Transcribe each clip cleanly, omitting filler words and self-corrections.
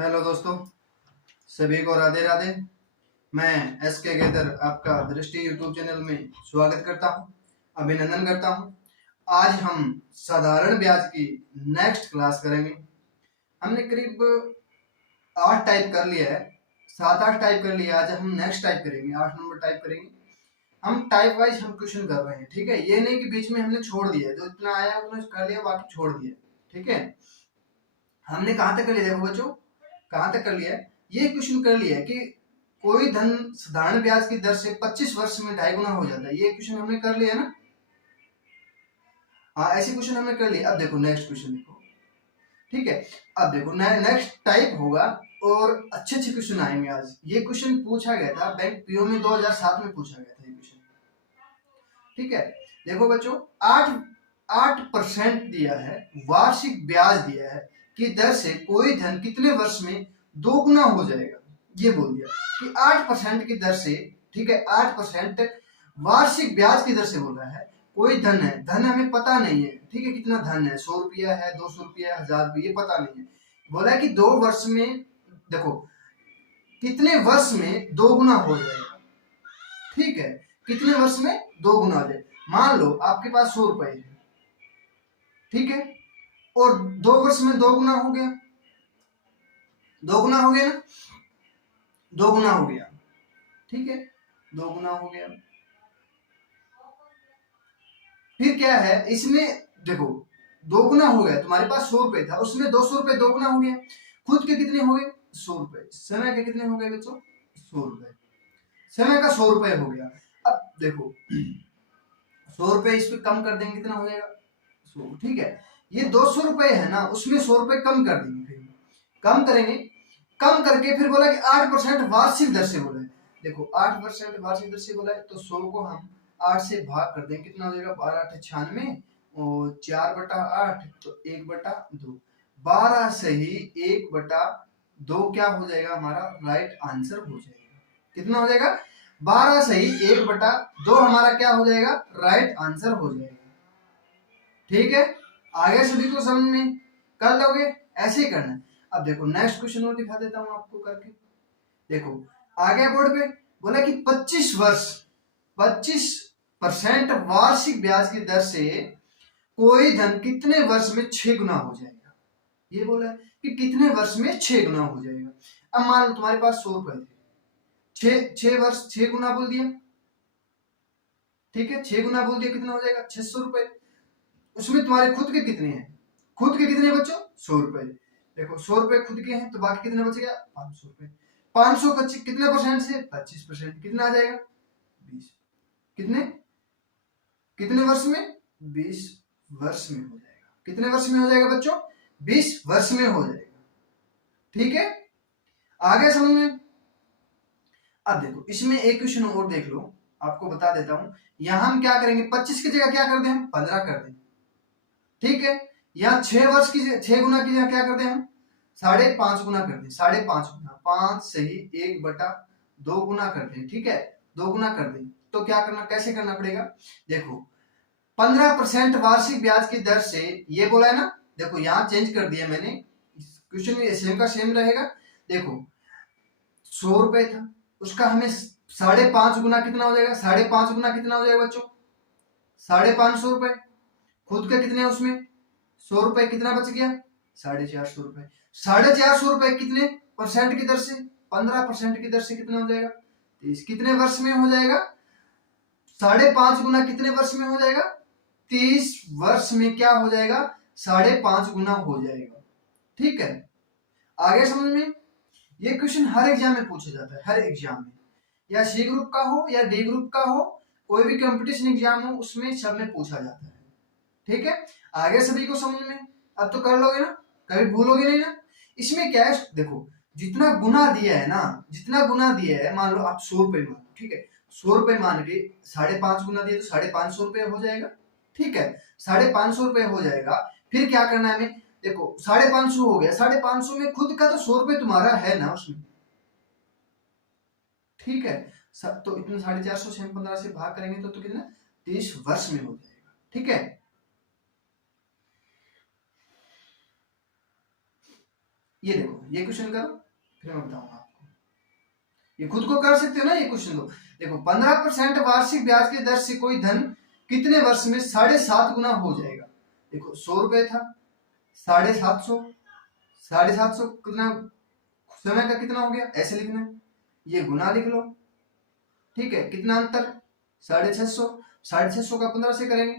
Hello दोस्तों, सभी को राधे राधे। मैं एसके गेदर आपका दृष्टि यूट्यूब चैनल में स्वागत करता हूं, अभिनंदन करता हूं। आज हम साधारण ब्याज की नेक्स्ट क्लास करेंगे। हमने करीब 8 टाइप कर लिया है, 7-8 टाइप कर लिया। आज हम नेक्स्ट टाइप करेंगे, 8 नंबर टाइप करेंगे। हम टाइप वाइज हम क्वेश्चन कर रहे हैं, ठीक है। ये नहीं कि बीच में हमने छोड़ दिया, जो इतना आया उतना कर लिया, बाकी छोड़ दिया, ठीक है। हमने कहाँ तक कर लिया देखो बच्चों, कहाँ तक कर लिया है। ये क्वेश्चन कर लिया है कि कोई धन साधारण ब्याज की दर से 25 वर्ष में 2.5 गुना हो जाता है। ये क्वेश्चन हमने कर लिया ना। हाँ, ऐसे क्वेश्चन हमने कर लिया। अब देखो नेक्स्ट क्वेश्चन देखो, ठीक है। अब देखो नेक्स्ट टाइप होगा और अच्छे अच्छे क्वेश्चन आएंगे आज। ये क्वेश्चन पूछा गया था बैंक पीओ में 2007 में पूछा गया था ये क्वेश्चन, ठीक है। देखो बच्चों, 8% दिया है, वार्षिक ब्याज दिया है कि दर से कोई धन कितने वर्ष में 2 गुना हो जाएगा। ये बोल दिया कि 8% की दर से, ठीक है, 8% वार्षिक ब्याज की दर से बोल रहा है। कोई धन है, धन हमें पता नहीं है, ठीक है, कितना धन है, 100 रुपया है, 200 रुपया, 1000 रुपया, ये पता नहीं है। बोला है कि 2 वर्ष में, देखो कितने वर्ष में 2 गुना हो जाएगा, ठीक है, कितने वर्ष में 2 गुना हो जाए। मान लो आपके पास 100 रुपए है, ठीक है, और 2 वर्ष में 2 गुना हो गया, 2 गुना हो गया ना, 2 गुना हो गया, ठीक है, 2 गुना हो गया। फिर क्या है इसमें, देखो 2 गुना हो गया, तुम्हारे पास 100 रुपए था, उसमें 200 रुपए 2 गुना हो गया। खुद के कितने हो गए 100 रुपए, समय के कितने हो गए बच्चों 100 रुपए, समय का 100 रुपए हो गया। अब देखो 100 रुपए इस पे कम कर देंगे, कितना हो जाएगा 100, ठीक है। ये 200 रुपए है ना, उसमें 100 रुपए कम कर देंगे, फिर कम करेंगे, कम करके फिर बोला कि 8% वार्षिक दर से बोला है। देखो 8% वार्षिक दर से बोला है, तो 100 को हम 8 से भाग कर देंगे, कितना हो जाएगा 12×8 = 96 और 4/8 तो 1/2, 12 से ही 1/2 क्या हो जाएगा हमारा राइट आंसर हो जाएगा। कितना हो जाएगा 12 से ही 1/2 हमारा क्या हो जाएगा राइट आंसर हो जाएगा, ठीक है। आगे सभी को समझ में कर लोगे, ऐसे ही करना है। अब देखो नेक्स्ट क्वेश्चन और दिखा देता हूं आपको करके। देखो आगे बोर्ड पे बोला कि 25% वार्षिक ब्याज की दर से कोई धन कितने वर्ष में 6 गुना हो जाएगा। ये बोला है कि कितने वर्ष में 6 गुना हो जाएगा। अब मान लो तुम्हारे पास 100 रुपए थे, 6 वर्ष 6 गुना बोल दिया, ठीक है, 6 गुना बोल दिया, कितना हो जाएगा 600 रुपए। उसमें तुम्हारे खुद के कितने हैं, खुद के कितने बच्चों 100 रुपए। देखो 100 रुपए खुद के हैं, तो बाकी कितना बच गया 500 रुपए। 500 का कितने परसेंट से 25%, कितना आ जाएगा 20। कितने कितने वर्ष में 20 वर्ष में हो जाएगा। कितने वर्ष में हो जाएगा बच्चों 20 वर्ष में हो जाएगा, ठीक है। आगे समझ में। अब देखो इसमें एक क्वेश्चन और देख लो, आपको बता देता हूं। यहां हम क्या करेंगे, 25 की जगह क्या कर दें हम 15 कर दें, ठीक है। यहाँ 6 वर्ष की 6 गुना की जगह क्या करते हैं हम 5.5 गुना करते हैं, 5.5 गुना, 5 से ही 1/2 गुना करते हैं, ठीक है, 2 गुना कर दें। तो क्या करना, कैसे करना पड़ेगा, देखो 15% वार्षिक ब्याज की दर से, ये बोला है ना, देखो यहाँ चेंज कर दिया मैंने, क्वेश्चन सेम का सेम रहेगा। देखो 100 रुपए था, उसका हमें 5.5 गुना कितना हो जाएगा, 5.5 गुना कितना हो जाएगा बच्चों 550 रुपए। खुद के कितने उसमें 100 रुपए, कितना बच गया 450 रुपए। 450 रुपए कितने परसेंट की दर से 15% की दर से कितना हो जाएगा 30। कितने वर्ष में हो जाएगा 5.5 गुना, कितने वर्ष में हो जाएगा 30 वर्ष में क्या हो जाएगा 5.5 गुना हो जाएगा, ठीक है। आगे समझ में। ये क्वेश्चन हर एग्जाम में पूछा जाता है, हर एग्जाम में, या सी ग्रुप का हो या डी ग्रुप का हो, कोई भी कंपटीशन एग्जाम हो उसमें सब में पूछा जाता है, ठीक है। आगे सभी को समझ में, अब तो कर लोगे ना, कभी भूलोगे नहीं ना। इसमें क्या है, देखो जितना गुना दिया है ना, जितना गुना दिया है, मान लो आप 100 रुपए मान, ठीक है, 100 रुपए मान के 5.5 गुना दिए तो 550 रुपए हो जाएगा, ठीक है, 550 रुपए हो जाएगा। फिर क्या करना है हमें, देखो 550 हो गया, 550 में खुद का तो 100 रुपए तुम्हारा है ना उसमें, ठीक है। तो इतना 450 से हम 15 से भाग करेंगे तो कितना 30 वर्ष में हो जाएगा, ठीक है। ये देखो, ये क्वेश्चन करो फिर मैं बताऊंगा आपको। ये खुद को कर सकते हो ना ये क्वेश्चन को। देखो 15% वार्षिक ब्याज की दर से कोई धन कितने वर्ष में 7.5 गुना हो जाएगा। देखो 100 रुपए था, 750, 750 कितना समय का कितना हो गया, ऐसे लिखना है, ये गुना लिख लो, ठीक है। कितना अंतर, 650, 650 का 15 से करेंगे,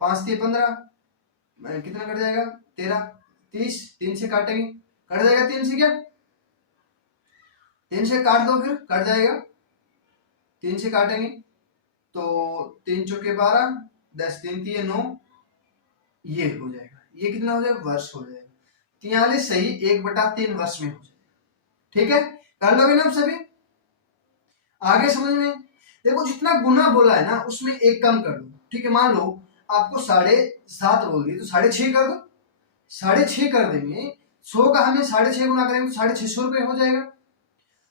5 से 15, कितना कट जाएगा, 13, 30, 3 से काटेंगे, कट जाएगा 3 से, क्या 3 से काट दो, फिर कट जाएगा, 3 से काटेंगे तो 3 चौके 12, 10 3 3 9, ये हो जाएगा, ये कितना हो जाएगा, वर्ष हो जाएगा। 43 सही 1/3 वर्ष में हो जाएगा, ठीक है। कर लोगे ना आप सभी, आगे समझ में। देखो जितना गुना बोला है ना उसमें एक कम कर दो, ठीक है। मान लो आपको 7.5 बोल दिए तो 6.5 कर दो, 6.5 कर देंगे, 100 का हमें 6.5 गुना करेंगे तो 650 रुपए हो जाएगा।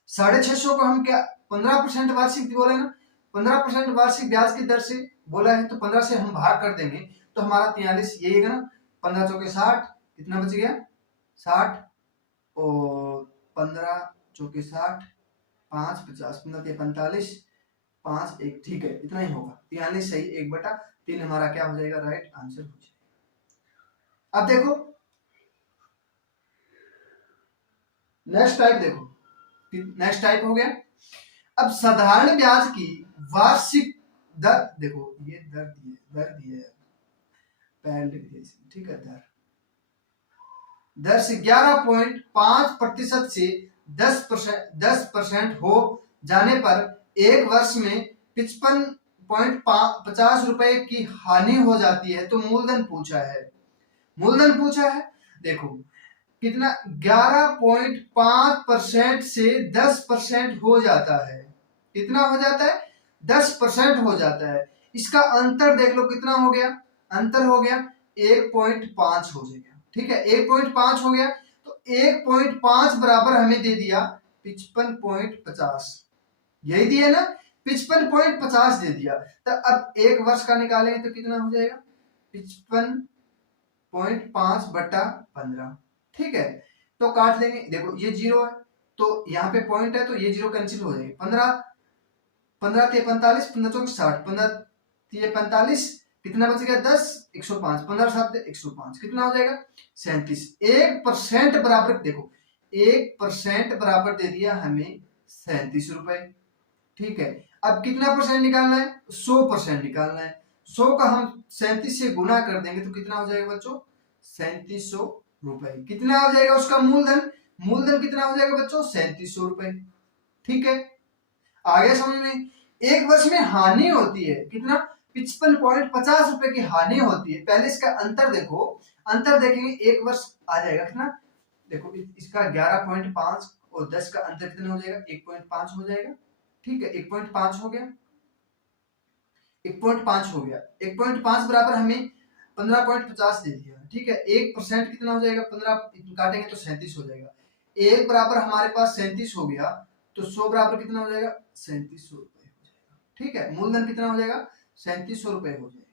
650 को हम क्या 15% वार्षिक बोला है ना, 15% वार्षिक ब्याज की दर से बोला है तो 15 से हम भाग कर देंगे तो हमारा 43 यही है ना, 15 चौके 60, कितना बच गया 60, और 15 चौके 60, 5 50, 15 45, 5 1, ठीक है, इतना ही होगा। 43 सही 1/3 हमारा क्या हो जाएगा, राइट आंसर हो जाएगा। अब देखो नेक्स्ट टाइप, देखो नेक्स्ट टाइप हो गया। अब साधारण ब्याज की वार्षिक दर, देखो ये दर दिए पहले लिख दिए, ठीक है। दर से 11.5% से 10% हो जाने पर एक वर्ष में 55.50 रुपए की हानि हो जाती है तो मूलधन पूछा है, मूलधन पूछा है। देखो कितना 11.5% से 10% हो जाता है, कितना हो जाता है, 10% हो जाता है। इसका अंतर देख लो कितना हो गया, अंतर हो गया 1.5 हो जाएगा, ठीक है। 1.5 हो गया तो 1.5 बराबर हमें दे दिया 55.50, यही दिया ना, 55.50 दे दिया। तो अब एक वर्ष का निकालेंगे तो कितना हो जाएगा, 55.5/15, ठीक है। तो काट लेंगे, देखो ये 0 है तो यहाँ पे पॉइंट है तो ये 0 कैंसिल हो जाएगी। 15 15 3 45, 15 चौक 60, 15 3 45, कितना बच गया 10, 105, 15 7 105, कितना हो जाएगा 37। 1% बराबर, देखो 1% बराबर दे दिया हमें 37 रुपए, ठीक है। अब कितना परसेंट निकालना है, 100% निकालना है। 100 का हम 37 से गुना कर देंगे तो कितना हो जाएगा बच्चों, 3700 रुपए। कितना हो जाएगा उसका मूलधन, मूलधन कितना हो जाएगा बच्चों, 3700 रुपए, ठीक है। आगे समझ में। एक वर्ष में हानि होती है कितना, 55.50 रुपए की हानि होती है। पहले इसका अंतर देखो, अंतर देखेंगे एक वर्ष आ जाएगा कितना, देखो इसका 11.5 और 10 का अंतर कितना हो जाएगा, 1.5 हो जाएगा, ठीक है। 1.5 हो गया, 1.5 हो गया, 1.5 बराबर हमें 15.50 दे दिया, ठीक है। 1% कितना हो जाएगा, 15 काटेंगे तो 37 हो जाएगा। 1 बराबर हमारे पास 37 हो गया तो 100 बराबर कितना हो जाएगा, 3700 रुपए हो जाएगा, ठीक है। मूलधन कितना हो जाएगा, 3700 रुपए हो जाएगा,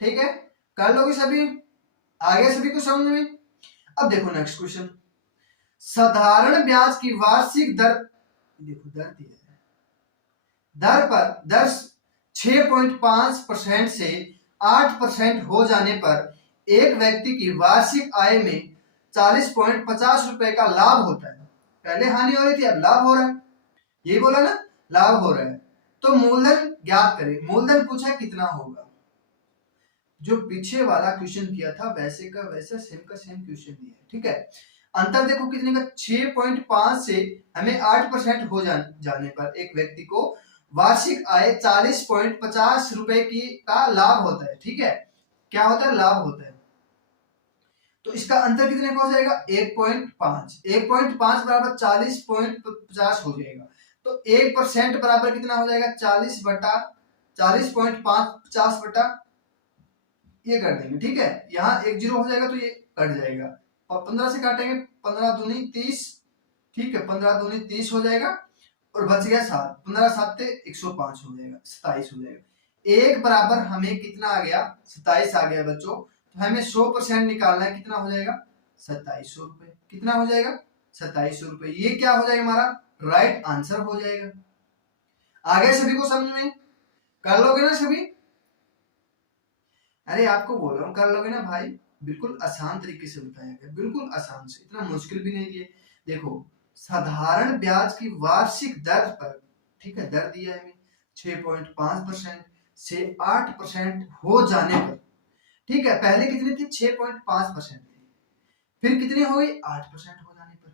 ठीक है। कर लोगे सभी, आगे सभी को समझ में। अब देखो नेक्स्ट क्वेश्चन, साधारण ब्याज की वार्षिक दर, देखो दर दिया है, दर पर दर 6.5% से 8% हो जाने पर एक व्यक्ति की वार्षिक आय में 40.50 रुपए का लाभ होता है। पहले हानि हो रही थी, अब लाभ हो रहा है, यही बोला ना, लाभ हो रहा है। तो मूलधन ज्ञात करें, मूलधन पूछा कितना होगा। जो पीछे वाला क्वेश्चन किया था वैसे का वैसा सेम का सेम क्वेश्चन दिया है, ठीक है। अंतर देखो कितने का, 6.5 से हमें 8% हो जाने पर एक व्यक्ति को वार्षिक आय 40.50 रुपए की का लाभ होता है, ठीक है। क्या होता है, लाभ होता है। तो इसका अंतर कितने का हो जाएगा, 1.5, 1.5 बराबर 40.50 हो जाएगा। तो 1% बराबर कितना हो जाएगा, 40/40.50 बटा ये कर देंगे, ठीक है। यहाँ 1 0 हो जाएगा तो ये कट जाएगा और 15 से काटेंगे, 15 दूनी 30, ठीक है, 15 दूनी 30 हो जाएगा और बच गया 7, 15 7 105 हो जाएगा, 27 हो जाएगा। एक बराबर हमें कितना आ गया, 27 आ गया बच्चों। तो हमें 100% निकालना है, कितना हो जाएगा 2700 रुपए। कितना हो जाएगा? 2700 रुपए। ये क्या हो जाएगा हमारा? राइट आंसर हो जाएगा। आगे सभी को समझ में? कर लोगे ना सभी? अरे आपको बोल रहा हूँ कर लोगे ना भाई? बिल्कुल आसान तरीके से बताया गया, बिल्कुल आसान से, इतना मुश्किल भी नहीं दिए। देखो साधारण ब्याज की वार्षिक दर पर, ठीक है, दर दिया है 6.5% से 8% हो जाने पर, ठीक है, पहले कितनी थी? 6.5% थी, फिर कितनी हो गई? 8% हो जाने पर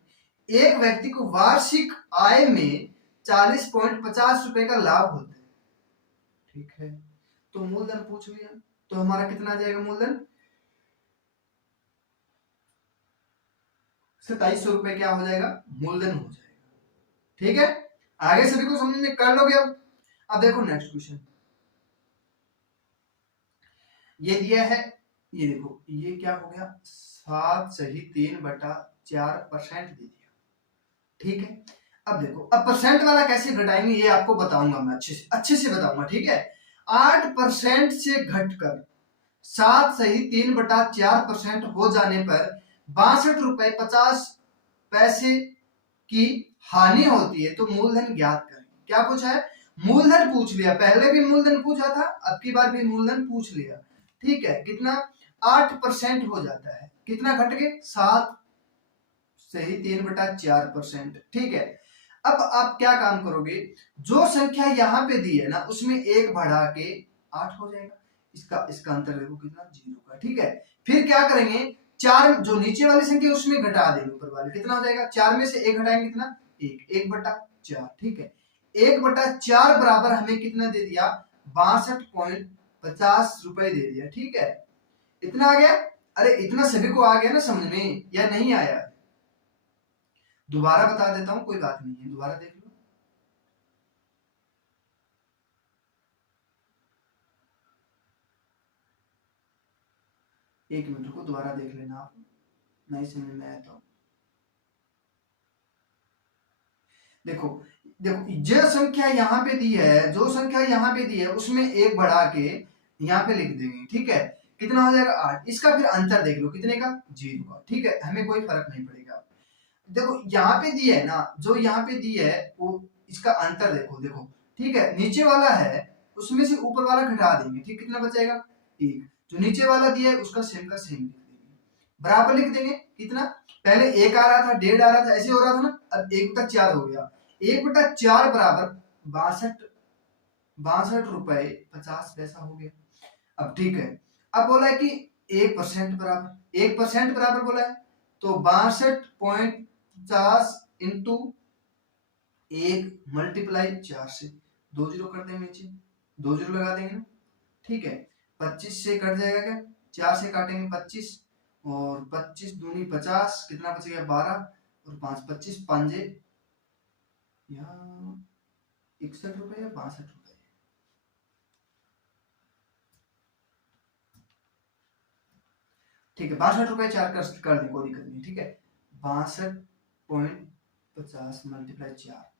एक व्यक्ति को वार्षिक आय में 40.50 रुपए का लाभ होता है, ठीक है। तो मूलधन पूछ लिया, तो हमारा कितना आ जाएगा मूलधन? 2700 रुपए क्या हो जाएगा? मूलधन हो जाएगा, ठीक है। आगे सभी को समझ में कर लोगे अब देखो नेक्स्ट क्वेश्चन ये दिया है, ये देखो ये क्या हो गया? 7 सही 3/4% दे दिया, ठीक है। अब देखो अब परसेंट वाला कैसे घटाएंगे ये आपको बताऊंगा मैं, अच्छे से बताऊंगा, ठीक है। 8% से घटकर 7 सही 3/4% हो जाने पर 62.50 रुपए की हानि होती है, तो मूलधन ज्ञात करें। क्या पूछा है? मूलधन पूछ लिया, पहले भी मूलधन पूछा था, अब की बार भी मूलधन पूछ लिया, ठीक है। कितना? 8% हो जाता है, कितना घट के? 7 सही 3/4%, ठीक है। अब आप क्या काम करोगे? जो संख्या यहाँ पे दी है ना उसमें एक बढ़ा के 8 हो जाएगा, इसका अंतर देखो कितना? 0 का, ठीक है। फिर क्या करेंगे? 4 जो नीचे वाली संख्या उसमें घटा देंगे ऊपर वाले, कितना हो जाएगा? 4 में से 1 घटाएंगे, कितना? 1/4, ठीक है। 1/4 बराबर हमें कितना दे दिया? 62.50 रुपए दे दिया, ठीक है। इतना आ गया? अरे इतना सभी को आ गया ना समझ में या नहीं आया? दोबारा बता देता हूं, कोई बात नहीं है, दोबारा देख लो। एक मिनट को दोबारा देख लेना आप, नहीं समझ में आया तो। देखो देखो जो संख्या यहाँ पे दी है, जो संख्या यहाँ पे दी है उसमें एक बढ़ा के यहाँ पे लिख देंगे, ठीक है। कितना हो जाएगा? 8। इसका फिर अंतर देख लो, कितने का? 0 का, ठीक है। हमें कोई फर्क नहीं पड़ेगा। देखो यहाँ पे दी है ना, जो यहाँ पे दी है वो इसका अंतर देखो, देखो, ठीक है। नीचे वाला है उसमें से ऊपर वाला घटा देंगे, ठीक। कितना बचेगा? 1। जो नीचे वाला दिया है उसका सेम का सेम लिख देंगे, बराबर लिख देंगे। कितना? पहले 1 आ रहा था, 1.5 आ रहा था, ऐसे हो रहा था ना, अब 1/4 हो गया। 1/4 बराबर 62.50 रुपए हो गया। अब ठीक है, अब बोला है कि 1% बराबर, 1% बराबर बोला है, तो 62.50 इंटू 1 मल्टीप्लाई 4 से, 2 जीरो कर देंगे नीचे, 2 जीरो लगा देंगे ना, ठीक है। 25 से कट जाएगा क्या? 4 से काटेंगे 25, और 25 दूनी 50, कितना बच गया? 12, और 5 25, 5 यहाँ 61 रुपए या 62 रुपए, ठीक है। 62 रुपए 4 कर दें, कोई दिक्कत नहीं, ठीक है। 62.50 मल्टीप्लाई 4,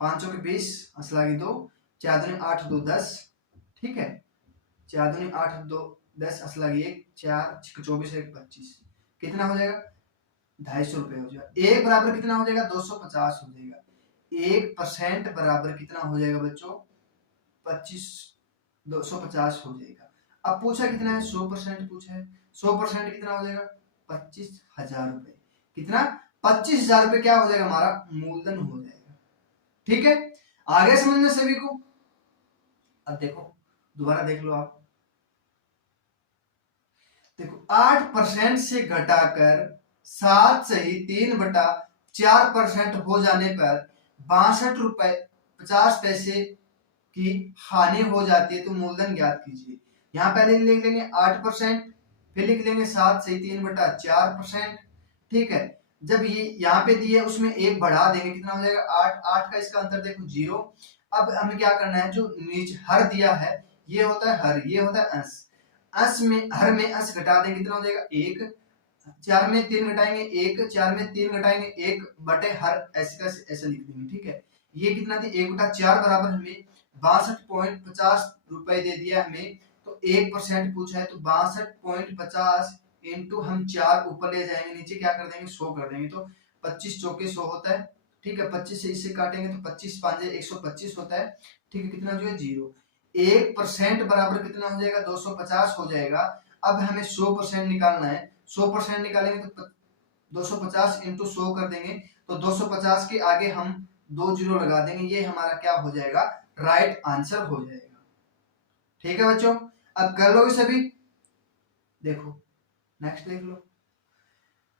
5 के 20, असला की 2, 4 दूनी 8, 2 10, ठीक है। 4 दूनी 8, 2 10, असला की 1, 4 24, 1 25, कितना हो जाएगा? 250 रुपए हो जाएगा। 1 बराबर कितना हो जाएगा? 250 हो जाएगा। 1% बराबर कितना हो जाएगा बच्चों? 25, 250 हो जाएगा। अब पूछा कितना है? 100% पूछा है। 100% कितना हो जाएगा? 25,000 रुपए। कितना? 25,000 रुपए क्या हो जाएगा? हमारा मूलधन हो जाएगा, ठीक है। आगे समझ में सभी को? अब देखो दोबारा देख लो आप, देखो 8% से घटाकर 7 सही 3/4% हो जाने पर 62.50 रुपए की हानि हो जाती है, तो मूलधन ज्ञात कीजिए। यहाँ पहले लिख लेंगे 8%, फिर लिख लेंगे 7 सही 3/4%, ठीक है। जब ये यहाँ पे दिए उसमें एक बढ़ा देंगे, कितना हो जाएगा? 8। 8 का इसका अंतर देखो 0। अब हमें क्या करना है? जो नीचे हर दिया है ये होता है हर, ये होता है अंश, अंश में हर में अंश घटा देंगे, कितना हो जाएगा? 1। 4 में 3 घटाएंगे 1, 4 में 3 घटाएंगे 1 बटे हर, ऐसे का ऐसे लिख देंगे, ठीक है। ये कितना थी? 1/4 बराबर हमें 62.50 रुपए दे दिया हमें, तो 1% पूछा है, तो 62.50 इंटू हम 4 ऊपर ले जाएंगे, नीचे क्या कर देंगे 100 कर देंगे, तो 25 चौके 100 होता है। ठीक है, 25 से इससे काटेंगे तो 25 पांजे 125 होता है। ठीक है, कितना जो है 0। 1% बराबर कितना हो जाएगा 250 हो जाएगा। अब हमें 100% निकालना है, 100% निकालेंगे तो 250 इंटू 100 कर देंगे, तो 250 के आगे हम 2 जीरो लगा देंगे, ये हमारा क्या हो जाएगा राइट आंसर हो जाएगा। ठीक है बच्चों, अब कर लोगे सभी। देखो नेक्स्ट देख लो,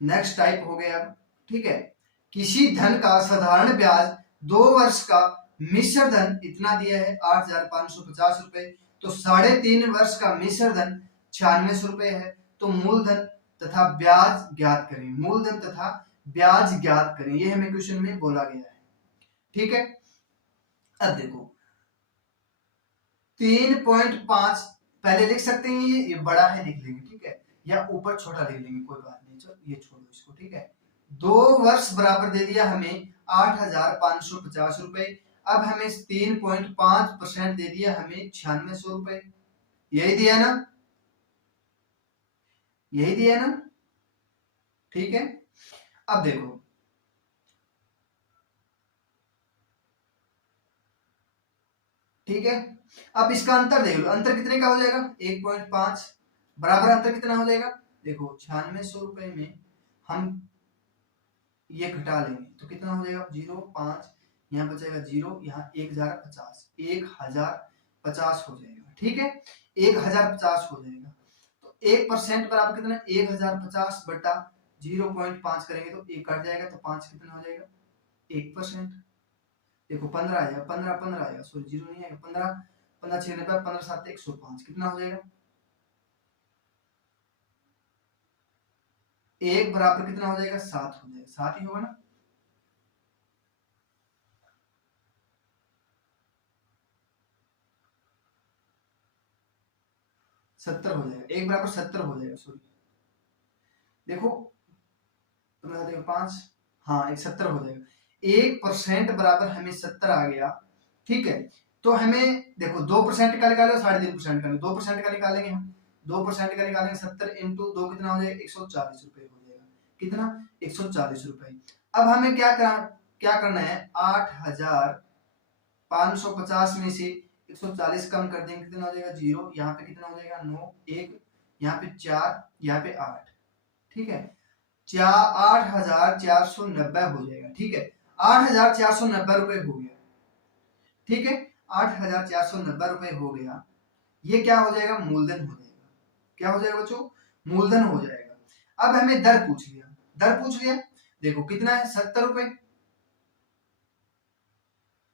नेक्स्ट टाइप हो गया अब। ठीक है, किसी धन का साधारण ब्याज 2 वर्ष का मिश्र धन इतना दिया है 8,550 रुपए, तो 3.5 वर्ष का मिश्र धन 9600 रुपए है। तो मूलधन तथा ब्याज ज्ञात करें, मूलधन तथा ब्याज ज्ञात करें, ये हमें क्वेश्चन में बोला गया है। ठीक है, अब देखो 3.5 पहले लिख सकते हैं, ये बड़ा है लिख लेंगे, ठीक है, या ऊपर छोटा लिख लेंगे, कोई बात नहीं, चलो ये छोड़ो इसको। ठीक है, 2 वर्ष बराबर दे दिया हमें 8,550 रुपए। अब हमें 3.5% दे दिया हमें 9600 रुपए, यही दिया ना, यही दिया ना। ठीक है, अब देखो ठीक है, अब इसका अंतर देख लो, अंतर कितने का हो जाएगा 1.5 बराबर अंतर कितना हो जाएगा, देखो 9600 रुपए में हम ये घटा लेंगे तो कितना हो जाएगा 0.5, यहाँ बचेगा 0, यहाँ 1050, 1050 हो जाएगा। ठीक है, 1050 हो जाएगा, तो 1% बराबर कितना 1050 बटा 0.5 करेंगे तो 1 कट जाएगा, तो 5 कितना हो जाएगा 1%। देखो 15 आएगा, 15 आएगा, सॉरी 0 नहीं आएगा, 15 15 96, 15 7 105, कितना हो जाएगा 1 बराबर कितना हो जाएगा 7 हो जाएगा, 7 ही होगा ना। सत्तर हो जाएगा, 1 बराबर 70 हो जाएगा, सॉरी देखो 5, हाँ 170 हो जाएगा, 1% बराबर हमें 70 आ गया। ठीक है, तो हमें देखो 2% का निकाले 3.5% का, 2% का निकालेंगे हम, 2% का निकालेंगे 70 इंटू 2 कितना हो जाएगा 140 रुपए हो जाएगा, कितना 140 रुपए। अब हमें क्या करना है 8,550 में से 140 कम कर देंगे, कितना हो जाएगा 0, यहाँ पे कितना हो जाएगा 9, 1, यहाँ पे 4, यहाँ पे 8। ठीक है, 8,490 हो जाएगा। ठीक है, 8,490 रुपए हो गया। ठीक है, 8,490 रुपए हो गया, ये क्या हो जाएगा मूलधन हो जाएगा। क्या हो जाएगा बच्चों, मूलधन हो जाएगा। अब हमें दर पूछ लिया, दर पूछ लिया, देखो कितना है 70 रुपए,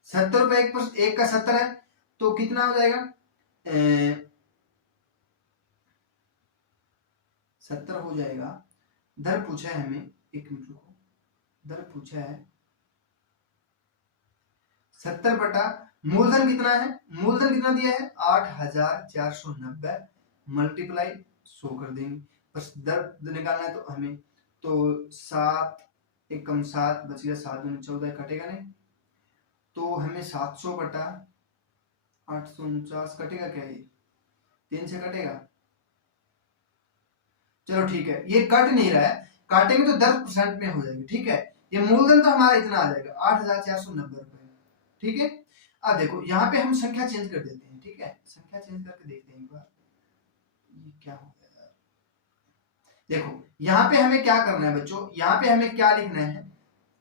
70 रुपए एक का 70 है, तो कितना हो जाएगा 70 हो जाएगा। दर पूछा है हमें, एक मिनट रुको, दर पूछा है 70 बटा मूलधन कितना है, मूलधन कितना दिया है 8,490 मल्टीप्लाई 100 कर देंगे, बस दर निकालना है तो हमें, तो 7 एक कम 7 बच गया, 7 दूनी 14 कटेगा नहीं, तो हमें 700 बटा 849 कटेगा क्या, ये 3 से कटेगा, चलो ठीक है, ये कट नहीं रहा है, काटेंगे तो 10% में हो जाएगी। ठीक है, ये मूलधन तो हमारा इतना आ जाएगा 8,490 रुपए। ठीक है, अब देखो यहाँ पे हम संख्या चेंज कर देते हैं। ठीक है, संख्या चेंज करके देखते हैं एक बार, ये क्या हो गया यार। देखो यहाँ पे हमें क्या करना है बच्चों, यहाँ पे हमें क्या लिखना है,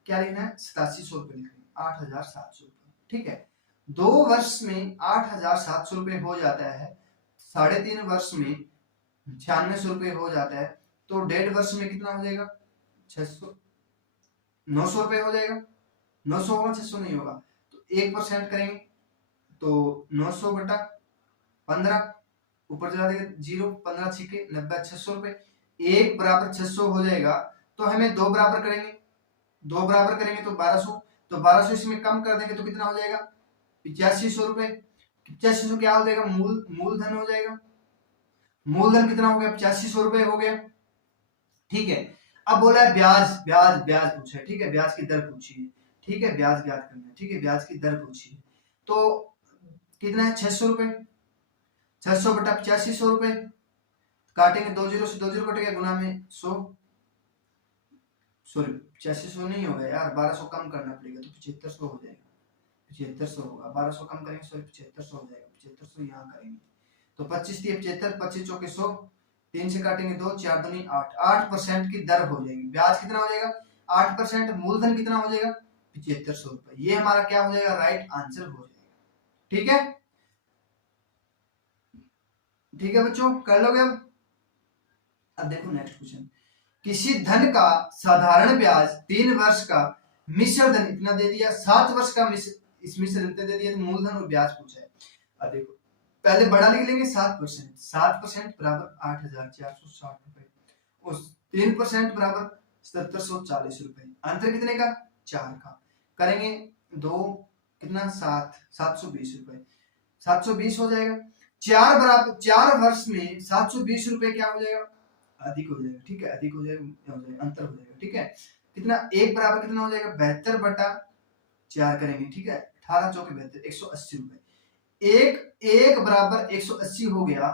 क्या लिखना है 8700 रुपए लिखना है, 8,700 रुपए। ठीक है, 2 वर्ष में 8,700 रुपए हो जाता है, 3.5 वर्ष में 9600 रुपए हो जाता है, तो 1.5 वर्ष में कितना हो जाएगा 600 900 रुपए हो जाएगा, 900 होगा 600 नहीं होगा, तो 1% करेंगे तो 900 बटा 15, ऊपर चला देंगे 0, 15 छिके 90, 600 रुपए, 1 बराबर 600 हो जाएगा, तो हमें 2 बराबर करेंगे, 2 बराबर करेंगे तो 1200, तो 1200 इसमें कम कर देंगे तो कितना हो जाएगा 8500 रुपए। 8500 क्या हो जाएगा मूलधन हो जाएगा, मूलधन कितना हो गया 8500 रुपए हो गया। ठीक है, अब बोला है ब्याज, ब्याज ब्याज पूछा है। ठीक है, ब्याज की दर पूछी है। ठीक है, ब्याज ज्ञात करना है। ठीक है, ब्याज की दर पूछी है, तो कितना है 600 रुपए, 600 बटा 8500 रुपए काटेंगे 2 जीरो से 2 जीरो कटेगा, गुना में 100, सॉरी 8500 नहीं होगा यार, 1200 कम करना पड़ेगा तो 7500 हो जाएगा, 7500 होगा, 1200 कम करेंगे सॉरी 7500 हो जाएगा, 7500 यहाँ करेंगे तो 25 दिए 75, 25 चौके 100, 3 से काटेंगे 2, 4 दूनी 8, 8% की दर हो जाएगी। ब्याज कितना हो जाएगा 8%, मूलधन कितना हो जाएगा 7500 रुपए। ये हमारा क्या हो जाएगा, राइट आंसर हो जाएगा। ठीक है, ठीक है बच्चों, कर लोगे अब देखो नेक्स्ट क्वेश्चन, किसी धन का साधारण ब्याज 3 वर्ष का मिश्र धन इतना दे दिया, 7 वर्ष का इस मिश्र धन इतना दे दिया, तो मूलधन और ब्याज पूछा है। अब देखो पहले बड़ा लिख लेंगे 7%, 7% बराबर 8460 रुपए, और 3% बराबर 7740 रुपए, अंतर कितने का 4 का, करेंगे 2 कितना 7, 720 रुपए, 720 हो जाएगा। 4 बराबर 4 वर्ष में 720 रुपए क्या हो जाएगा, अधिक हो जाएगा। ठीक है, अधिक हो जाएगा, अंतर हो जाएगा। ठीक है, कितना 1 बराबर कितना हो जाएगा 72 बटा 4 करेंगे। ठीक है, 18 चौके 72, 180 रुपए। एक बराबर 180 हो गया,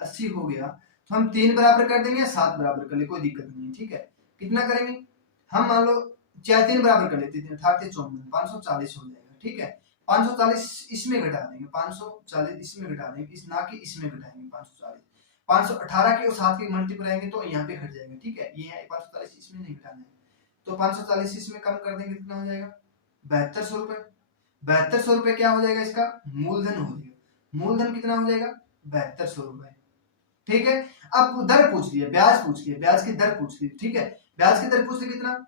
80 हो गया, तो हम 3 बराबर कर देंगे, 7 बराबर कर ले, कोई दिक्कत नहीं है। ठीक है, कितना करेंगे हम, मान लो चाहे 3 बराबर कर लेते थे, 54 540 हो जाएगा। ठीक है, 540 इसमें घटा देंगे, 540 इसमें घटा देंगे, इस ना कि इसमें घटाएंगे 540, 518 की और 7 की मल्टीप्लाई करेंगे तो यहाँ पे घट जाएगा। ठीक है, ये है 540 इसमें नहीं घटाना है, तो 540 इसमें कम कर देंगे, कितना हो जाएगा 7200 रुपए। 7200 रुपए क्या हो जाएगा, इसका मूलधन हो जाएगा। मूलधन कितना हो जाएगा 7200 रुपए। ठीक है, अब दर पूछ लिया, ब्याज पूछ लिया, ब्याज की दर पूछ ली। ठीक है, ब्याज की दर पूछ ली, कितना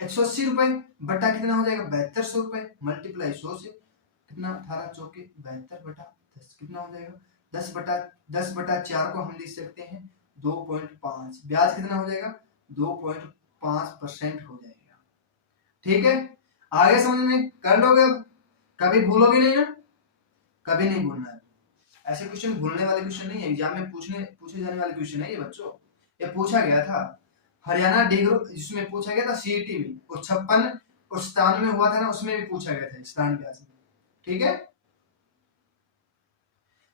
180 रुपए बटा कितना हो जाएगा 7200 रुपए, मल्टीप्लाई 100 से, कितना 18 चौके 72 बटा 10, कितना हो जाएगा 10 बटा 4 को हम लिख सकते हैं 2.5, ब्याज कितना हो जाएगा 2.5% हो जाएगा। ठीक है, आगे समझ में कर लोगे, अब कभी भूलोगे नहीं ना, कभी नहीं भूलना है। ऐसे क्वेश्चन भूलने वाले क्वेश्चन नहीं है, एग्जाम में पूछे जाने वाले क्वेश्चन है ये बच्चों। ये पूछा गया था हरियाणा डी ग्रुप, जिसमें पूछा गया था सीईटी में, और 56 और 97 में हुआ था ना, उसमें भी पूछा गया था स्थान ब्याज में। ठीक है,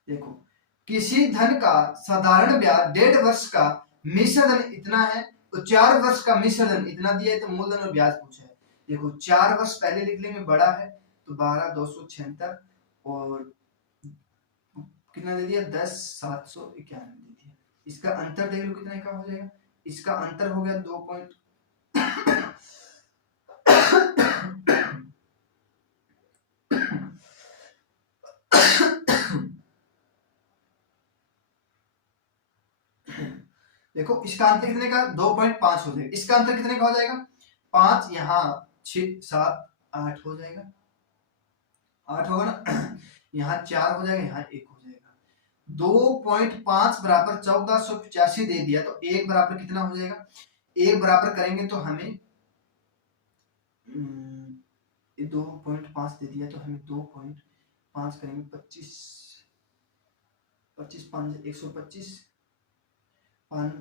देखो किसी धन का साधारण ब्याज 1.5 वर्ष का मिश्र धन इतना है, तो 4 वर्ष का मिश्र धन इतना दिया है, तो मूलधन और ब्याज पूछा है। देखो 4 वर्ष पहले लिख लेंगे, बड़ा है तो 12,276, और कितना दे दिया 10,791 दे दिया। इसका अंतर देख लो कितने का हो जाएगा, इसका अंतर हो गया 2 पॉइंट देखो इसका अंतर कितने का 2.5 हो जाएगा, इसका अंतर कितने का हो जाएगा 5, यहाँ 6 7 8 हो जाएगा, 8 होगा ना, यहाँ 4 हो जाएगा, यहाँ 1 हो जाएगा। 2.5 बराबर 1485 दे दिया, तो 1 बराबर कितना हो जाएगा, 1 बराबर करेंगे तो हमें 2.5 दे दिया, तो हमें 2.5 करेंगे 25 25 5 125 5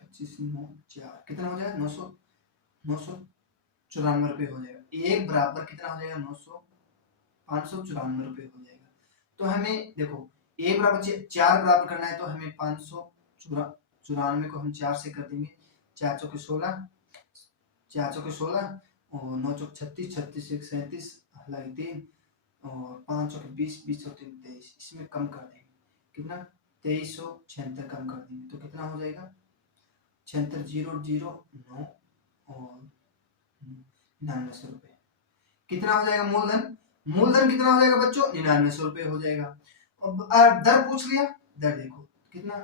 25 9 4 कितना हो जाएगा 994 रुपए हो जाएगा। 1 बराबर कितना हो जाएगा 594 रुपए हो जाएगा। तो हमें देखो 1 बराबर 4 बराबर करना है, तो हमें 594 को हम 4 से कर देंगे, 4 चौके 16, 4 चौके 16 और 9 चौक 36, 36 1 37 हालांकि 3 और 5 चौके 20, 20 चौके 23, इसमें कम कर देंगे, कितना 2376 कम कर देंगे, तो कितना हो जाएगा 76,009 और 99 रुपए। कितना हो जाएगा मूलधन, मूलधन कितना हो जाएगा बच्चों 99 रुपए हो जाएगा। अब दर पूछ लिया, दर देखो कितना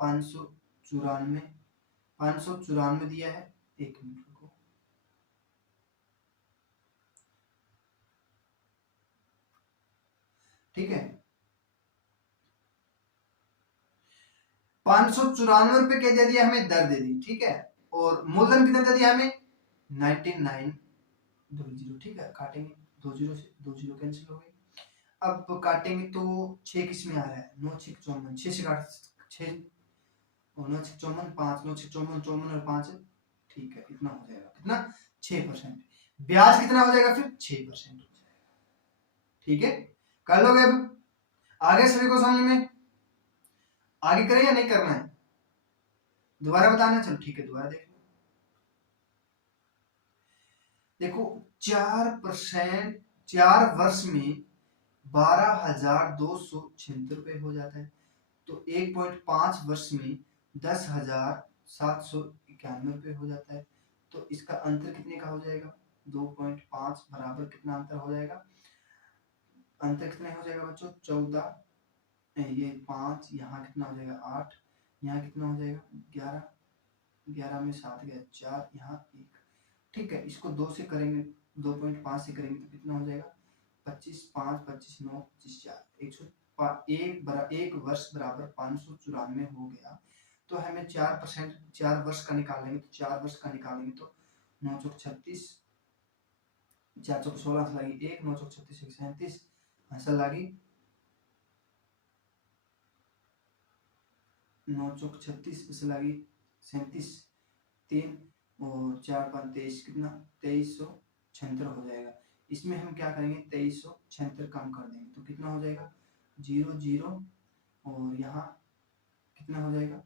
594 दिया है, 1 मिनट को, ठीक है 594 रुपए क्या दे दिया हमें, दर दे दी। ठीक है, और मूलधन कितना दे दिया हमें 9920। ठीक है, काटेंगे 2 जीरो से 2 जीरो कैंसिल हो गए। अब काटेंगे तो 6 किस में आ रहा है 9 6 54, 6 से काट 6 और 9 6 54 5 9 6 54 54 और 5, ठीक है कितना हो जाएगा, कितना 6%। ब्याज कितना हो जाएगा फिर 6% हो जाएगा। ठीक है, कर लोगे अब आगे सभी को समझ में। आगे करें या नहीं करना है, दोबारा बताना। चलो ठीक है, दोबारा देख लो। देखो 4%, 4 वर्ष में 12,276 रुपए हो जाता है। तो 1.5 वर्ष में 10,791 हो जाता है। तो इसका अंतर कितने का हो जाएगा? 2.5 बराबर कितना अंतर हो जाएगा? अंतर कितने हो जाएगा बच्चों? 14, ये 5, यहाँ कितना हो जाएगा? 8, यहाँ कितना हो जाएगा? 11, 11 में 7 गया 4, यहाँ 1। ठीक है, इसको 2 से करेंगे, 2.5 से करेंगे तो कितना हो जाएगा? 25, 5, 25, 9, 25, 4, 1 वर्ष बराबर 594 हो गया। तो हमें 4%, 4 वर्ष का निकालेंगे तो 4 वर्ष का निकालेंगे तो 9 चौक 36, 4 चौक 16 लगी 1, 9 चौक 36, 37 ऐसा लगी 9 चौक 36 ऐसा लगी 37, 3 और 4 5 23 कितना? 2376 हो जाएगा। इसमें हम क्या करेंगे? 2376 कम कर देंगे तो कितना हो जाएगा? 0 0 और यहाँ कितना हो जाएगा?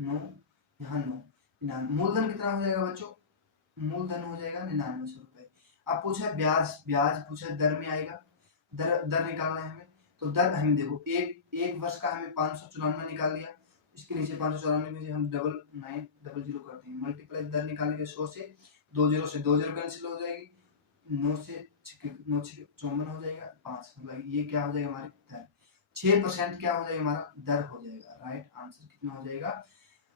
9, यहाँ 9, 99। मूलधन कितना हो जाएगा बच्चों? मूलधन हो जाएगा 9900 रुपए। अब पूछा है ब्याज, ब्याज पूछा दर में आएगा, दर निकालना है हमें। तो दर हम देखो, एक वर्ष का हमें 594 निकाल लिया, इसके नीचे 594 के नीचे हम 9900 कर देंगे, मल्टीप्लाई दर निकालने के 100 से 20 से 20 कैंसिल हो जाएगी, 9 से 9 54 हो जाएगा 5, मतलब ये क्या हो जाएगा हमारी दर? 6% क्या हो जाएगा हमारा? दर हो जाएगा। राइट आंसर कितना हो जाएगा?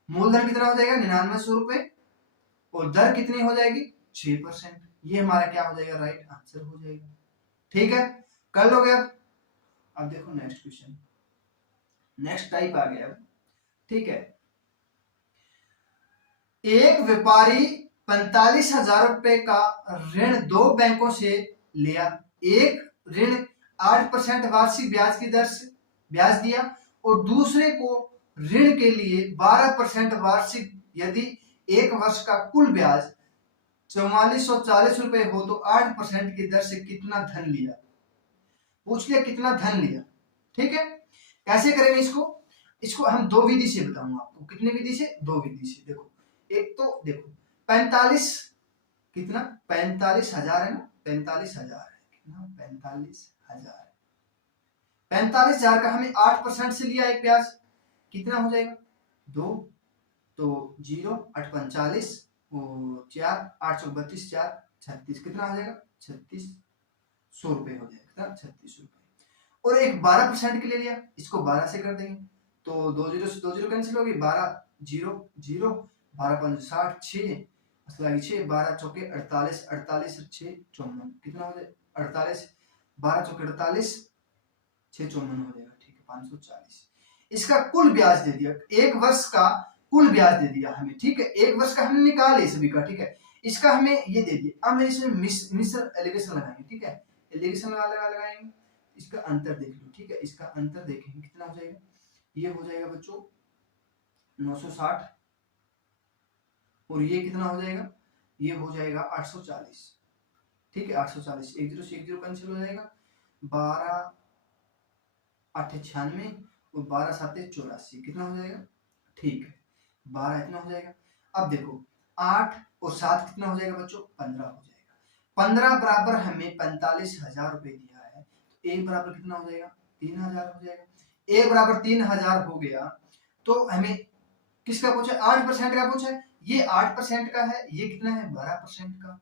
मूलधन कितना हो जाएगा? 9900 रुपए और दर कितनी हो जाएगी? 6%। ये हमारा क्या हो जाएगा? राइट आंसर हो जाएगा। ठीक है, कर लोगे अब देखो नेक्स्ट क्वेश्चन, नेक्स्ट टाइप आ गया। ठीक है, एक व्यापारी 45,000 रुपए का ऋण 2 बैंकों से लिया। एक ऋण 8% वार्षिक ब्याज की दर से ब्याज दिया और दूसरे को ऋण के लिए 12% वार्षिक। यदि एक वर्ष का कुल ब्याज 4440 रुपए हो तो 8% की दर से कितना धन लिया? पूछ लिया कितना धन लिया। ठीक है, कैसे करेंगे इसको? इसको हम 2 विधि से बताऊंगा आपको। कितनी विधि से? 2 विधि से। देखो, एक तो देखो 45 कितना? 45,000 है ना, 45,000 है कितना? 45,000। 45,000 का हमें 8% से लिया एक ब्याज, कितना हो जाएगा? 2, तो 0 8 45 और 4 8 32 4 36, कितना हो जाएगा? 3600 रुपए हो जाएगा। कितना? 3600 रुपए। और एक 12% के लिए लिया, इसको 12 से कर देंगे तो 2 0 से 2 0 कैंसिल होगी, 12 0 0, 12 5 60 6 6, 12 चौके 48, 48 6 54, कितना हो जाएगा? 48, 12 चौके 48, 6 54 हो जाएगा। ठीक है, 540। इसका कुल ब्याज दे दिया, एक वर्ष का कुल ब्याज दे दिया हमें। ठीक है, एक वर्ष का हमने निकाले सभी का। ठीक है, इसका हमें ये दे दिया। अब हम इसमें मिश्र एलिगेशन लगाएंगे। ठीक है, एलिगेशन लगाएंगे, इसका अंतर देख लो। ठीक है, इसका अंतर देखेंगे कितना हो जाएगा? ये हो जाएगा बच्चों 960 और ये कितना हो जाएगा? ये हो जाएगा 840। ठीक है, 840, 1 0 से 1 0 कैंसिल हो जाएगा, 12 8 96 और 12 7 84, कितना हो जाएगा? ठीक है, 12 इतना हो जाएगा। अब देखो 8 और 7 कितना हो जाएगा बच्चों? 15 हो जाएगा। 15 बराबर हमें 45,000 रुपए दिया है, तो एक बराबर कितना हो जाएगा? 3,000 हो जाएगा। एक बराबर 3,000 हो गया तो हमें किसका पूछा? 8% का पूछा है। ये 8% का है, ये कितना है? 12% का।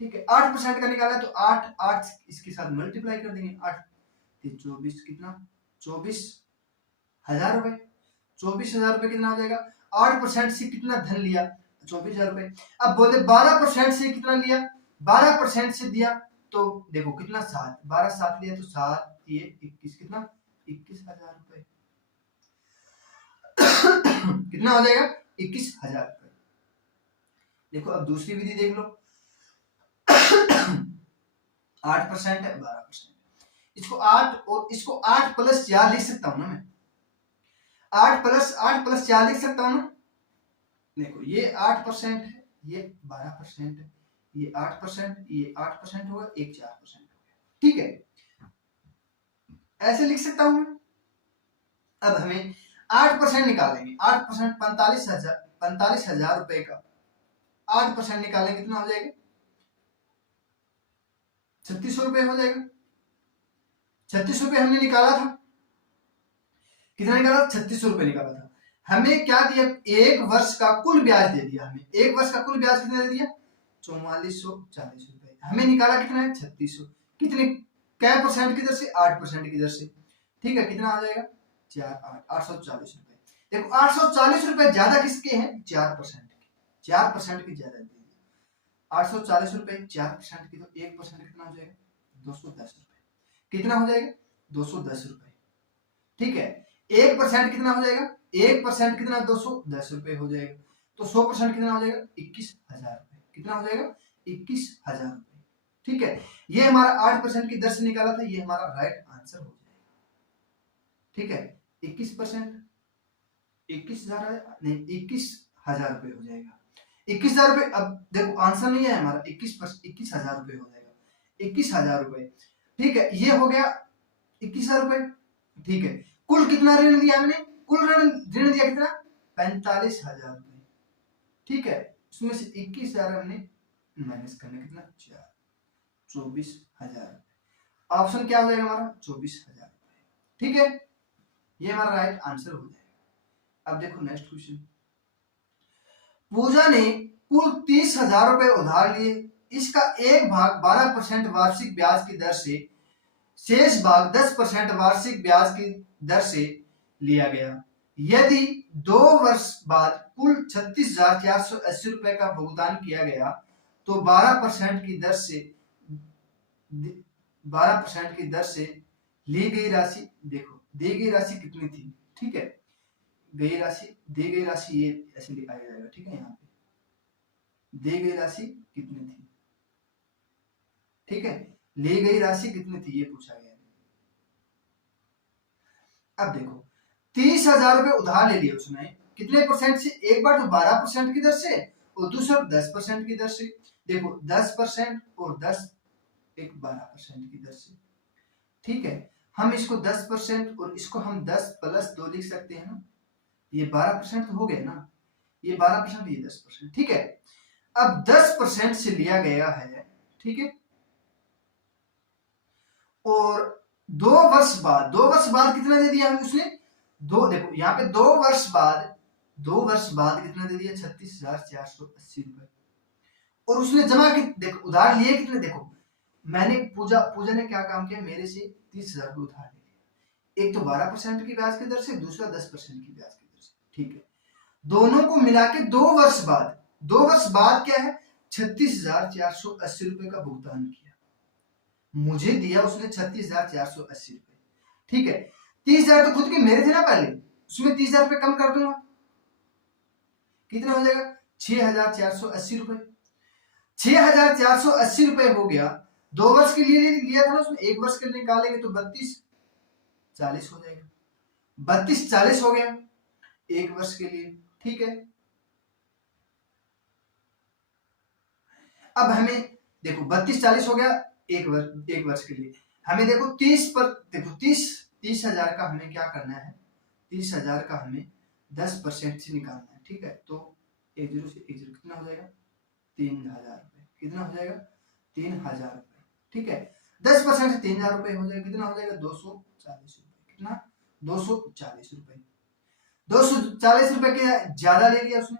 ठीक है, 8% का निकाला तो 8 8 इसके साथ मल्टीप्लाई कर देंगे, 8 24, कितना? 24,000 रुपए। 24,000 रुपए कितना हो जाएगा? 8% से कितना धन लिया? 24,000 रुपए। अब बोले 12% से कितना लिया? 12% से दिया तो देखो कितना? 7, 12 7 लिया तो 7 ये 21, कितना? 21,000 रुपए। कितना हो जाएगा? 21,000 रुपए। देखो अब दूसरी विधि देख लो। 8% है, 12%। इसको 8 और इसको 8 प्लस 4 लिख सकता हूं ना मैं। 8 प्लस 4 लिख सकता हूं ना। देखो ये 8% है, ये 12% है, ये 8%, ये 8% होगा, एक 4% हो गया। ठीक है, ऐसे लिख सकता हूं मैं। अब हमें 8% निकालेंगे। 8% 45,000 रुपए का 8% निकालेंगे, कितना हो जाएगा? 3600 रुपए हो जाएगा। 3600 रुपए हमने निकाला था, कितना निकाला? 3600 रुपए निकाला था। हमें क्या दिया? एक वर्ष का कुल ब्याज दे दिया। हमें एक वर्ष का कुल ब्याज कितना दे दिया? 4440 रुपए। हमें निकाला कितना है? 3600। कितने, क्या परसेंट की दर से? 8% की दर से। ठीक है, कितना आ जाएगा? 840 रुपए। देखो 840 रुपए ज्यादा किसके हैं? 4% के। 4% की ज्यादा दी 840 रुपए 4% की, तो 1% कितना हो जाएगा? 210 रुपए। कितना हो जाएगा? 210 रुपए। ठीक है, 1% कितना हो जाएगा? 1% कितना? 210 रुपए हो जाएगा। तो 100% कितना हो जाएगा? 21,000 रुपए। कितना हो जाएगा? 21,000 रुपए। ठीक है, ये हमारा 8% की दर से निकाला था, ये हमारा राइट आंसर हो जाएगा। ठीक है, 21%, 21,000 नहीं, 21,000 रुपए हो जाएगा। 21,000 रुपए। अब देखो आंसर नहीं है हमारा, 21,000 रुपए हो जाएगा। 21,000 रुपए। ठीक है, ये हो गया 21,000 रुपए। ठीक है, कुल कितना ऋण दिया हमने? कुल ऋण दिया कितना? 45,000 रुपए। ठीक है, उसमें से 21,000 हमने माइनस करना, कितना? 24,000। ऑप्शन क्या हो जाएगा हमारा? 24,000। ठीक है, ये हमारा राइट आंसर हो जाएगा। अब देखो नेक्स्ट क्वेश्चन। पूजा ने कुल 30,000 रुपए उधार लिए, इसका एक भाग 12% वार्षिक ब्याज की दर से, शेष भाग 10% वार्षिक ब्याज की दर से लिया गया। यदि 2 वर्ष बाद कुल 36,480 रुपए का भुगतान किया गया तो 12% की दर से 12% की दर से ली गई राशि, देखो दी गई राशि कितनी थी? ठीक है, दी गई राशि ये ऐसे लिखा जाएगा। ठीक है, यहाँ पे दी गई राशि कितनी थी? ठीक है, ली गई राशि कितनी थी ये पूछा गया। अब देखो 30,000 रुपए उधार ले लिए उसने, कितने परसेंट से? एक बार तो 12% की दर से और दूसरा 10% की दर से। देखो 10% और 10, एक 12% की दर से। ठीक है, हम इसको 10% और इसको हम 10 + 2 लिख सकते हैं ना। ये 12% तो हो गया ना, ये 12%, ये 10%। ठीक है, अब 10% से लिया गया है। ठीक है, और 2 वर्ष बाद कितना दे दिया हमें उसने? देखो यहाँ पे 2 वर्ष बाद कितना दे दिया? 36,480 रुपए। और उसने जमा देखो उधार लिए कितने? देखो मैंने पूजा ने क्या काम किया? मेरे से 30,000 रुपए उधार ले लिया। एक तो 12% की ब्याज की दर से, दूसरा 10% की ब्याज की दर से। ठीक है, दोनों को मिला के 2 वर्ष बाद क्या है? 36,480 रुपए का भुगतान किया। मुझे दिया उसने 36,480 रुपए। ठीक है, 30,000 तो खुद के मेरे थे ना पहले, उसमें 30,000 रुपए कम कर दूंगा, कितना हो जाएगा? 6,480 रुपए। 6,480 रुपए हो गया। 2 वर्ष के लिए लिया था ना उसमें, 1 वर्ष के लिए निकालेंगे तो 32,40 हो जाएगा। 32,40 हो गया 1 वर्ष के लिए। ठीक है, अब हमें देखो 32,40 हो गया 1 वर्ष के लिए। हमें देखो 30,000 का हमें क्या करना है? 30,000 का हमें 10% से निकालना है। ठीक है, तो 1 0 से 1 0 कितना हो जाएगा? 3,000 रुपए। कितना हो जाएगा? 3,000 रुपए। ठीक है, 10% से 3,000 रुपए हो जाएगा, कितना हो जाएगा? 240 रुपए। कितना? 240 रुपए। 240 रुपए के ज्यादा ले लिया उसने,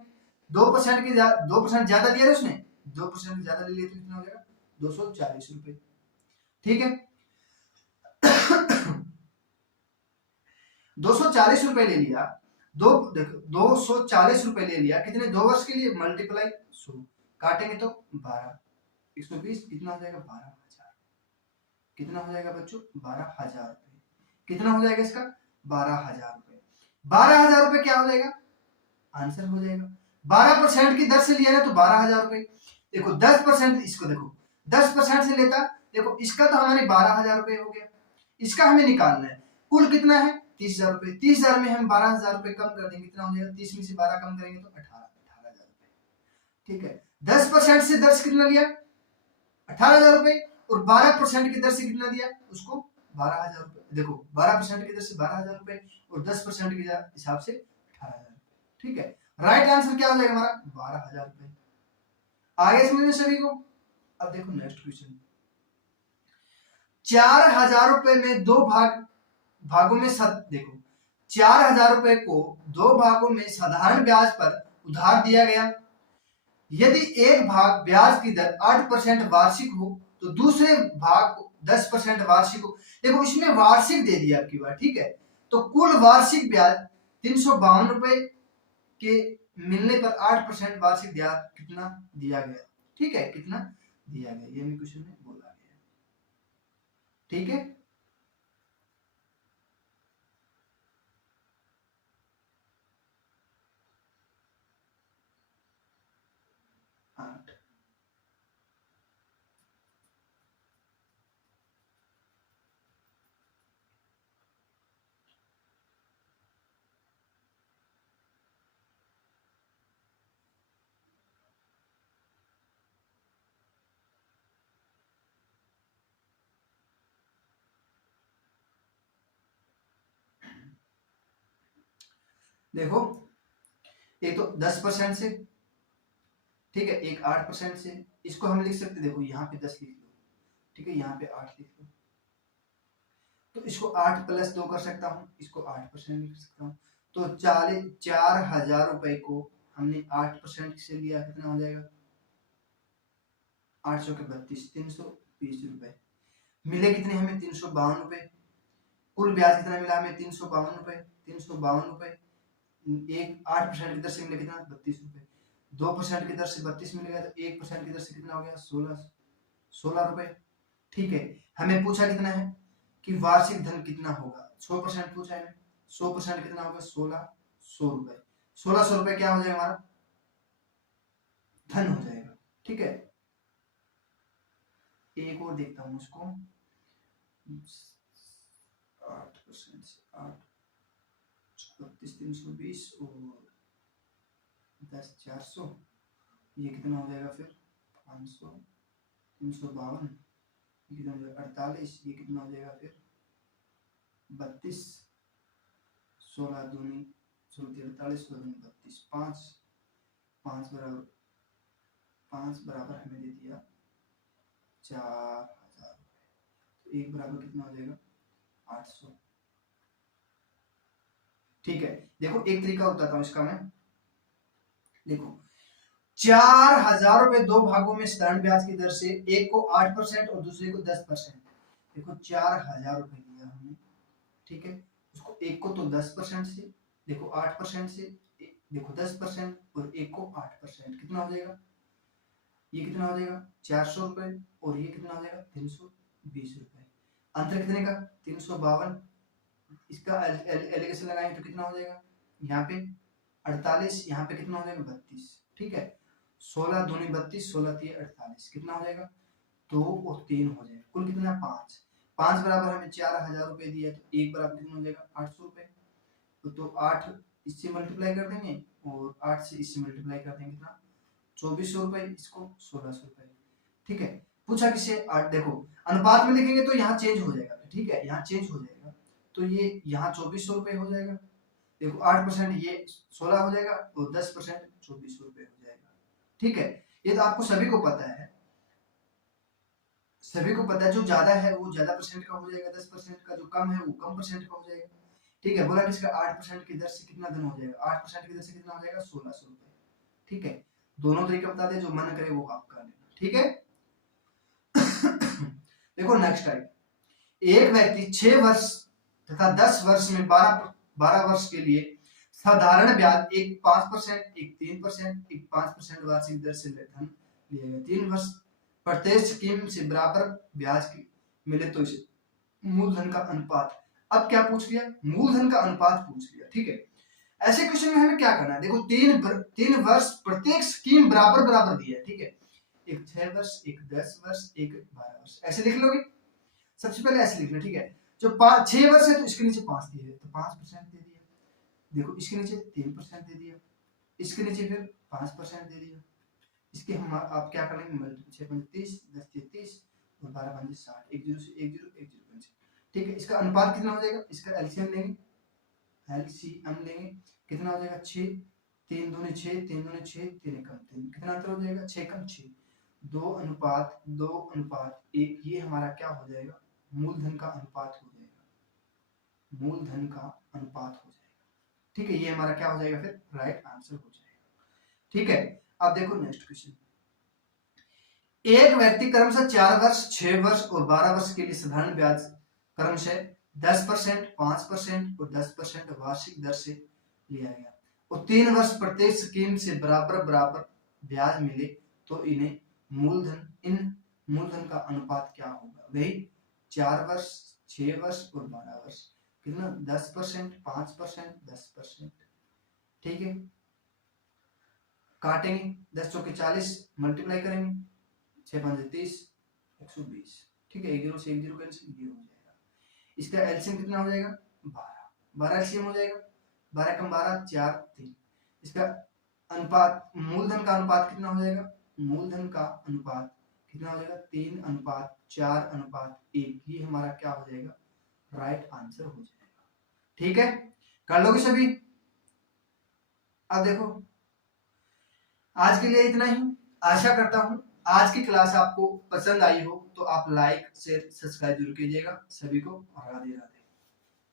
2% ज्यादा दिया उसने, 2% ज्यादा ले लिया तो कितना हो जाएगा? 240 रुपए। ठीक है, 240 रुपए ले लिया। देखो 240 रुपए ले लिया, कितने? 2 वर्ष के लिए, मल्टीप्लाई 100, काटेंगे तो 12, 120, कितना हो जाएगा? 12,000। कितना हो जाएगा बच्चों? 12,000 रुपए। कितना हो जाएगा इसका? 12,000 रुपए। 12,000 रुपए क्या हो जाएगा? आंसर हो जाएगा। 12% की दर से लिया ना तो 12,000 रुपए। देखो 10%, इसको देखो 10% से लेता, देखो इसका तो हमारे 12,000 रुपए हो गया, इसका हमें निकालना है। कुल कितना है? 30,000 रुपए। 30,000 में हम 12,000 रुपए कम कर देंगे, कितना हो जाएगा? 30 में से 12 कम करेंगे तो 18,000 रुपए। ठीक है, 10% से दर से कितना लिया? 18,000 रुपए, और 12% की दर से कितना दिया उसको? 12,000 रुपए। देखो 12% की दर से 12,000 रुपए और 10% के हिसाब से 18,000। ठीक है, राइट आंसर क्या हो जाएगा हमारा 12,000 रुपए। आगे समझ में सभी को। अब देखो नेक्स्ट क्वेश्चन, 4,000 रुपए में दो भागों में देखो 4,000 रुपए को दो भागों में साधारण ब्याज पर उधार दिया गया। यदि एक भाग ब्याज की दर 8% वार्षिक हो तो दूसरे भाग को 10% वार्षिक हो। देखो इसमें वार्षिक दे दिया आपकी बार, ठीक है, तो कुल वार्षिक ब्याज 352 रुपए के मिलने पर 8% वार्षिक ब्याज कितना दिया गया। ठीक है, कितना दिया गया ये हमें क्वेश्चन में बोला गया। ठीक है, देखो एक तो 10% से, ठीक है, एक 8% से, इसको हम लिख सकते, देखो यहाँ पे 10 लिख लो, ठीक है, यहाँ पे 8 लिख लो, तो इसको 8 + 2 कर सकता हूँ, इसको 8% लिख सकता हूँ। तो 4,000 रुपए को हमने 8% से लिया, कितना हो जाएगा 800 के 32, 320 रुपए मिले। कितने हमें 352 रुपए। कुल ब्याज कितना मिला हमें 352 रुपए। 352 रुपए एक 8% की दर से मिले कितना 32 रुपए। 2% की दर से 32 मिलेगा, तो 1% की दर से कितना हो गया 16 रुपए। ठीक है, हमें पूछा कितना है कि वार्षिक धन कितना होगा, 100% पूछा है। 100% कितना होगा 1600 रुपए। 1600 रुपए क्या हो जाएगा हमारा धन हो जाएगा। ठीक है, एक और देखता हूं उसको, 8% से 8 32 320 और 10 400, ये कितना हो जाएगा फिर 500 352, ये कितना हो जाएगा 48, ये कितना हो जाएगा फिर 32, 16 दूनी 48, 16 दूनी 32, 5 बराबर 5 बराबर हमें दे दिया 4,000, तो एक बराबर कितना हो जाएगा 800। ठीक है, देखो एक तरीका बताता हूं इसका मैं। देखो 4,000 रुपए दो भागों में साधारण ब्याज की दर से, एक को 8% और दूसरे को 10%। देखो 4,000 रुपए लिया हमने, ठीक है, उसको एक को तो 10% से, देखो 8% से, देखो 10% और एक को 8%, कितना हो जाएगा, ये कितना हो जाएगा 400 रुपए और ये कितना हो जाएगा 320 रुपए। अंतर कितने का 352। इसका एलिगेशन लगाएंगे तो कितना हो जाएगा यहाँ पे 48, यहाँ पे कितना हो जाएगा 32। ठीक है, 16 दूनी 32, 16 3 48, कितना हो जाएगा 2 और 3 हो जाएगा, कुल कितना 5 बराबर हमें 4,000 रुपए दिया, तो एक बराबर कितना हो जाएगा 800 रुपए। तो 8 इससे मल्टीप्लाई कर देंगे और 8 से इससे मल्टीप्लाई कर देंगे, कितना 2400 रुपए, इसको 1600 रुपए। ठीक है, पूछा किसे 8। देखो अनुपात में लिखेंगे तो यहाँ चेंज हो जाएगा, ठीक है, यहाँ चेंज हो जाएगा, तो ये यहाँ 2400 रुपए हो जाएगा। देखो 8% ये 16 हो जाएगा और 10% 2400 रुपए हो जाएगा। ठीक है, ये तो आपको सभी को पता है, सभी को पता है, जो ज्यादा है वो ज्यादा परसेंट का हो जाएगा 10% का, जो कम है वो कम परसेंट का हो जाएगा। ठीक है, बोला कि इसका 8% की दर से कितना धन हो जाएगा, 8% की दर से कितना हो जाएगा 1600 रुपए। ठीक है, दोनों तरीके बता दे, जो मन करे वो आप कर लेना। ठीक है देखो नेक्स्ट टाइप, एक व्यक्ति 6 वर्ष तथा 10 वर्ष में 12 वर्ष के लिए साधारण ब्याज एक 5%, एक 3%, एक 5% वार्षिक दर से धन लिया। 3 वर्ष प्रत्येक स्कीम से बराबर ब्याज की मिले तो इसे मूलधन का अनुपात। अब क्या पूछ लिया, मूलधन का अनुपात पूछ लिया। ठीक है, ऐसे क्वेश्चन में हमें क्या करना है, देखो 3 वर्ष प्रत्येक स्कीम बराबर बराबर दिया है। ठीक है, एक 6 वर्ष, एक 10 वर्ष, एक 12 वर्ष, ऐसे लिख लोगे। सबसे पहले ऐसे लिखना, ठीक है, जो 6 वर्ष है तो इसके नीचे 5 दिए तो 5% दे दिया। देखो इसके नीचे 3% दे दिया, इसके नीचे फिर 5% दे दिया। इसके हम आप क्या करेंगे, 6 5 30, 10 30 और 12 5 60, 1 0 से 1 0 1 0 5। ठीक है, इसका अनुपात कितना हो जाएगा, इसका एलसीएम लेंगे, एलसीएम लेंगे, कितना हो जाएगा 6, 3 दूनी 6, 3 दूनी 6, 3 कम 3, कितना अंतर हो जाएगा 6 कम 6, 2:1, ये हमारा क्या हो जाएगा, मूलधन का अनुपात हो जाएगा, मूलधन का अनुपात हो जाएगा। ठीक है, ये हमारा क्या हो जाएगा, फिर राइट आंसर हो जाएगा। ठीक है, अब देखो नेक्स्ट क्वेश्चन। एक व्यक्ति क्रमशः 4 वर्ष, 6 वर्ष और 12 वर्ष के लिए साधारण ब्याज क्रमशः 10%, 5% और 10% वार्षिक दर से लिया गया और 3 वर्ष प्रत्येक स्कीम से बराबर बराबर ब्याज मिले तो इन मूलधन का अनुपात क्या होगा। वही 4 वर्ष, 6 वर्ष और 12 वर्ष, कितना 10%, 5%, 10%। ठीक है, काटेंगे, 10 चौके 40, मल्टीप्लाई करेंगे, 6 5 30, 120। ठीक है, 1 0 से 1 0 कैंसिल, ये हो जाएगा। इसका एलसीएम कितना हो जाएगा 12, 12 एलसीएम हो जाएगा, 12 कम 12 4 3। इसका अनुपात, मूलधन का अनुपात कितना हो जाएगा, मूलधन का अनुपात कितना हो जाएगा 3:4:1, ये हमारा क्या हो जाएगा, राइट आंसर हो जाएगा। ठीक है, कर लोगे सभी। अब देखो, आज के लिए इतना ही। आशा करता हूं आज की क्लास आपको पसंद आई हो, तो आप लाइक शेयर सब्सक्राइब जरूर कीजिएगा। सभी को राधे राधे।